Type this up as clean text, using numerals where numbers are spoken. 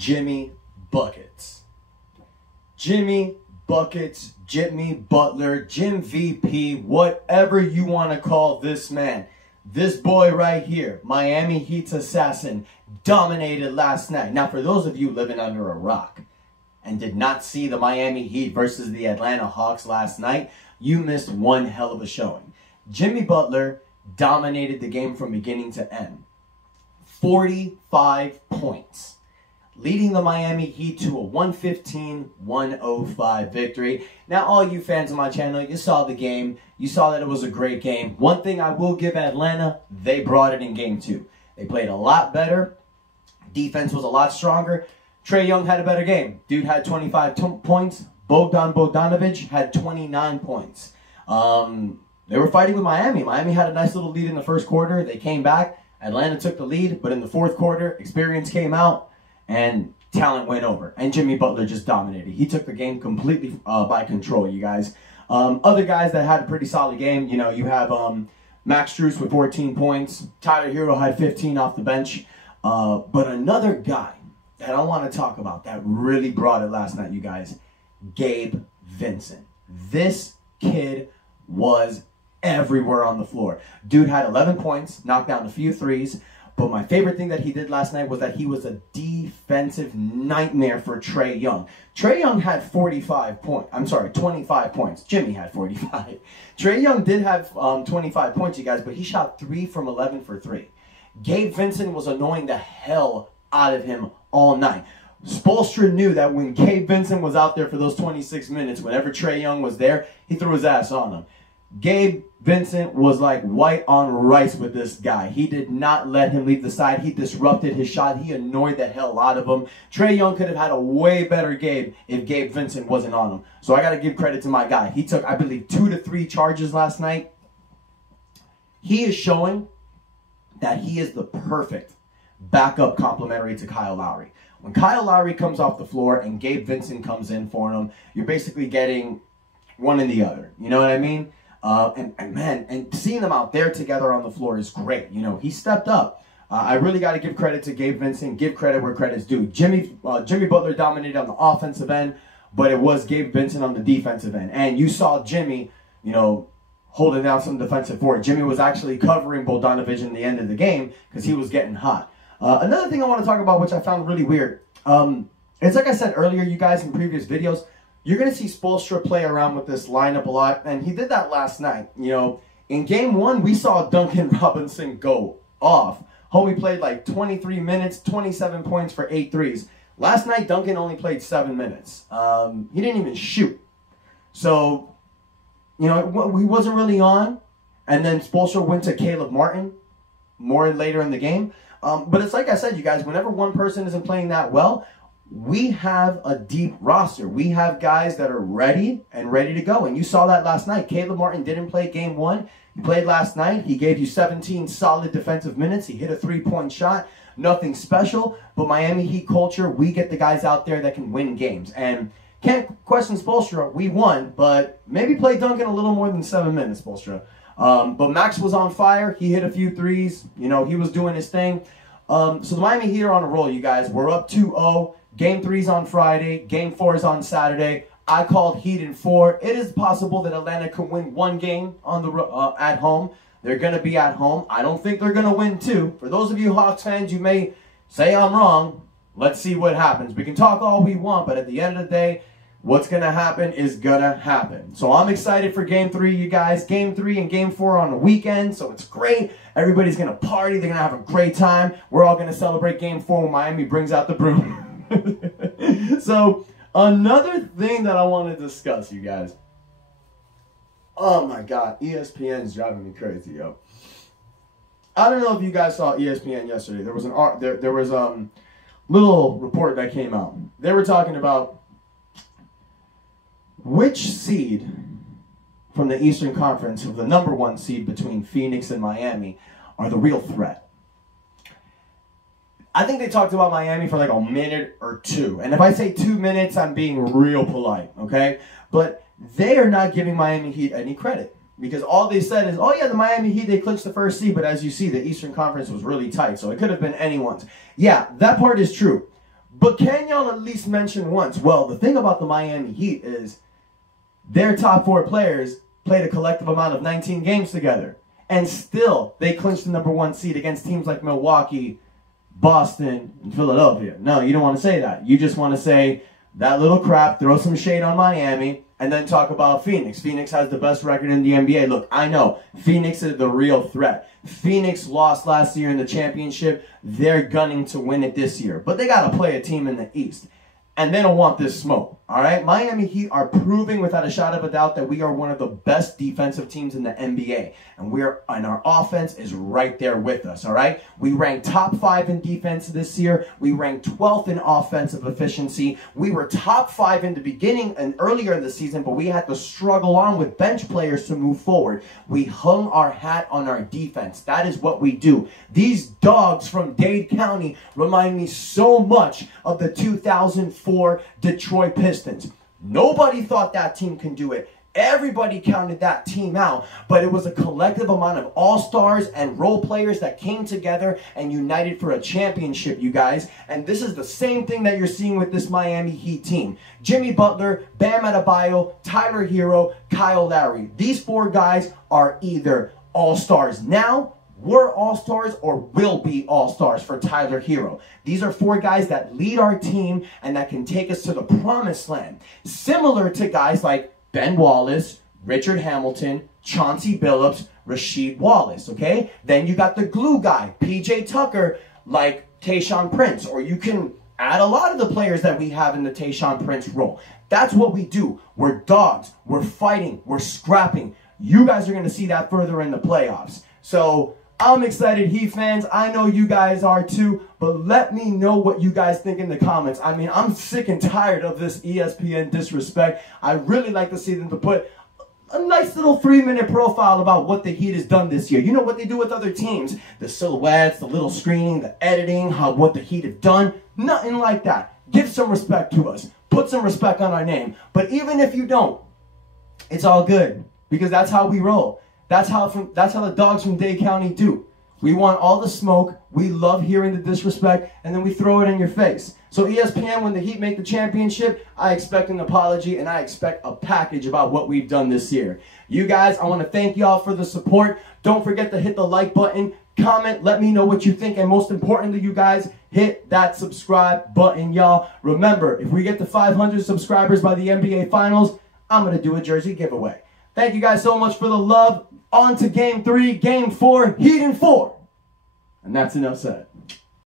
Jimmy Buckets. Jimmy Buckets, Jimmy Butler, Jim VP, whatever you want to call this man. This boy right here, Miami Heat's assassin, dominated last night. Now, for those of you living under a rock and did not see the Miami Heat versus the Atlanta Hawks last night, you missed one hell of a showing. Jimmy Butler dominated the game from beginning to end. 45 points, leading the Miami Heat to a 115-105 victory. Now, all you fans of my channel, you saw the game. You saw that it was a great game. One thing I will give Atlanta, they brought it in game 2. They played a lot better. Defense was a lot stronger. Trae Young had a better game. Dude had 25 points. Bogdanovic had 29 points. They were fighting with Miami. Miami had a nice little lead in the first quarter. They came back. Atlanta took the lead, but in the fourth quarter, experience came out and talent went over. And Jimmy Butler just dominated. He took the game completely by control, you guys. Other guys that had a pretty solid game, you know, you have Max Strus with 14 points. Tyler Hero had 15 off the bench. But another guy that I want to talk about that really brought it last night, you guys, Gabe Vincent. This kid was everywhere on the floor. Dude had 11 points, knocked down a few threes. But my favorite thing that he did last night was that he was a defensive nightmare for Trae Young. Trae Young had 25 points. Jimmy had 45. Trae Young did have 25 points, you guys, but he shot 3 from 11 for 3. Gabe Vincent was annoying the hell out of him all night. Spoelstra knew that when Gabe Vincent was out there for those 26 minutes, whenever Trae Young was there, he threw his ass on him. Gabe Vincent was like white on rice with this guy. He did not let him leave the side. He disrupted his shot. He annoyed the hell out of him. Trae Young could have had a way better game if Gabe Vincent wasn't on him. So I got to give credit to my guy. He took, I believe, 2 to 3 charges last night. He is showing that he is the perfect backup complementary to Kyle Lowry. When Kyle Lowry comes off the floor and Gabe Vincent comes in for him, you're basically getting one and the other. You know what I mean? And seeing them out there together on the floor is great. You know, he stepped up. I really got to give credit to Gabe Vincent. Give credit where credit's due. Jimmy Butler dominated on the offensive end, but it was Gabe Vincent on the defensive end. And you saw Jimmy, you know, holding down some defensive forward. Jimmy was actually covering Bogdanovic in the end of the game because he was getting hot. Another thing I want to talk about, which I found really weird, it's like I said earlier, you guys, in previous videos, you're going to see Spoelstra play around with this lineup a lot, and he did that last night. You know, in game 1, we saw Duncan Robinson go off. Homie played like 23 minutes, 27 points for 8 threes. Last night, Duncan only played 7 minutes. He didn't even shoot. So, you know, he wasn't really on. And then Spoelstra went to Caleb Martin more later in the game. But it's like I said, you guys, whenever one person isn't playing that well, we have a deep roster. We have guys that are ready to go. And you saw that last night. Caleb Martin didn't play game 1. He played last night. He gave you 17 solid defensive minutes. He hit a 3-point shot. Nothing special. But Miami Heat culture, we get the guys out there that can win games. And can't question Spoelstra. We won, but maybe play Duncan a little more than 7 minutes, Spoelstra. But Max was on fire. He hit a few threes. You know, he was doing his thing. So the Miami Heat are on a roll, you guys. We're up 2-0. Game 3's on Friday. Game 4 is on Saturday. I called Heat in 4. It is possible that Atlanta can win 1 game on the at home. They're going to be at home. I don't think they're going to win 2. For those of you Hawks fans, you may say I'm wrong. Let's see what happens. We can talk all we want, but at the end of the day, what's going to happen is going to happen. So I'm excited for Game 3, you guys. Game 3 and Game 4 on the weekend, so it's great. Everybody's going to party. They're going to have a great time. We're all going to celebrate Game 4 when Miami brings out the broom. So, another thing that I want to discuss, you guys. Oh my God, ESPN is driving me crazy, yo. I don't know if you guys saw ESPN yesterday. There was an little report that came out. They were talking about which seed from the Eastern Conference, of the #1 seed between Phoenix and Miami, are the real threat. I think they talked about Miami for like a minute or 2. And if I say 2 minutes, I'm being real polite, okay? But they are not giving Miami Heat any credit. Because all they said is, oh yeah, the Miami Heat, they clinched the first seed. But as you see, the Eastern Conference was really tight. So it could have been anyone's. Yeah, that part is true. But can y'all at least mention once? Well, the thing about the Miami Heat is their top 4 players played a collective amount of 19 games together. And still, they clinched the #1 seed against teams like Milwaukee, Boston, and Philadelphia. No, you don't want to say that. You just want to say that little crap, throw some shade on Miami, and then talk about Phoenix. Phoenix has the best record in the NBA. Look, I know, Phoenix is the real threat. Phoenix lost last year in the championship. They're gunning to win it this year. But they got to play a team in the East. And they don't want this smoke, all right? Miami Heat are proving without a shadow of a doubt that we are one of the best defensive teams in the NBA. And our offense is right there with us, all right? We ranked top 5 in defense this year. We ranked 12th in offensive efficiency. We were top 5 in the beginning and earlier in the season, but we had to struggle on with bench players to move forward. We hung our hat on our defense. That is what we do. These dogs from Dade County remind me so much of the 2004 Detroit Pistons. Nobody thought that team can do it. Everybody counted that team out, but it was a collective amount of all-stars and role players that came together and united for a championship, you guys. And this is the same thing that you're seeing with this Miami Heat team. Jimmy Butler, Bam Adebayo, Tyler Hero, Kyle Lowry. These 4 guys are either all-stars now, were all-stars, or will be all-stars for Tyler Hero. These are 4 guys that lead our team and that can take us to the promised land. Similar to guys like Ben Wallace, Richard Hamilton, Chauncey Billups, Rasheed Wallace, okay? Then you got the glue guy, PJ Tucker, like Tayshaun Prince, or you can add a lot of the players that we have in the Tayshaun Prince role. That's what we do. We're dogs. We're fighting. We're scrapping. You guys are going to see that further in the playoffs. So I'm excited, Heat fans. I know you guys are too, but let me know what you guys think in the comments. I mean, I'm sick and tired of this ESPN disrespect. I really like to see them to put a nice little 3-minute profile about what the Heat has done this year. You know what they do with other teams. The silhouettes, the little screening, the editing, what the Heat have done. Nothing like that. Give some respect to us. Put some respect on our name. But even if you don't, it's all good, because that's how we roll. That's how the dogs from Dade County do. We want all the smoke. We love hearing the disrespect, and then we throw it in your face. So ESPN, when the Heat make the championship, I expect an apology, and I expect a package about what we've done this year. You guys, I want to thank y'all for the support. Don't forget to hit the like button, comment, let me know what you think, and most importantly, you guys, hit that subscribe button, y'all. Remember, if we get to 500 subscribers by the NBA Finals, I'm going to do a jersey giveaway. Thank you guys so much for the love. On to Game 3, Game 4, Heat in 4. And that's enough said.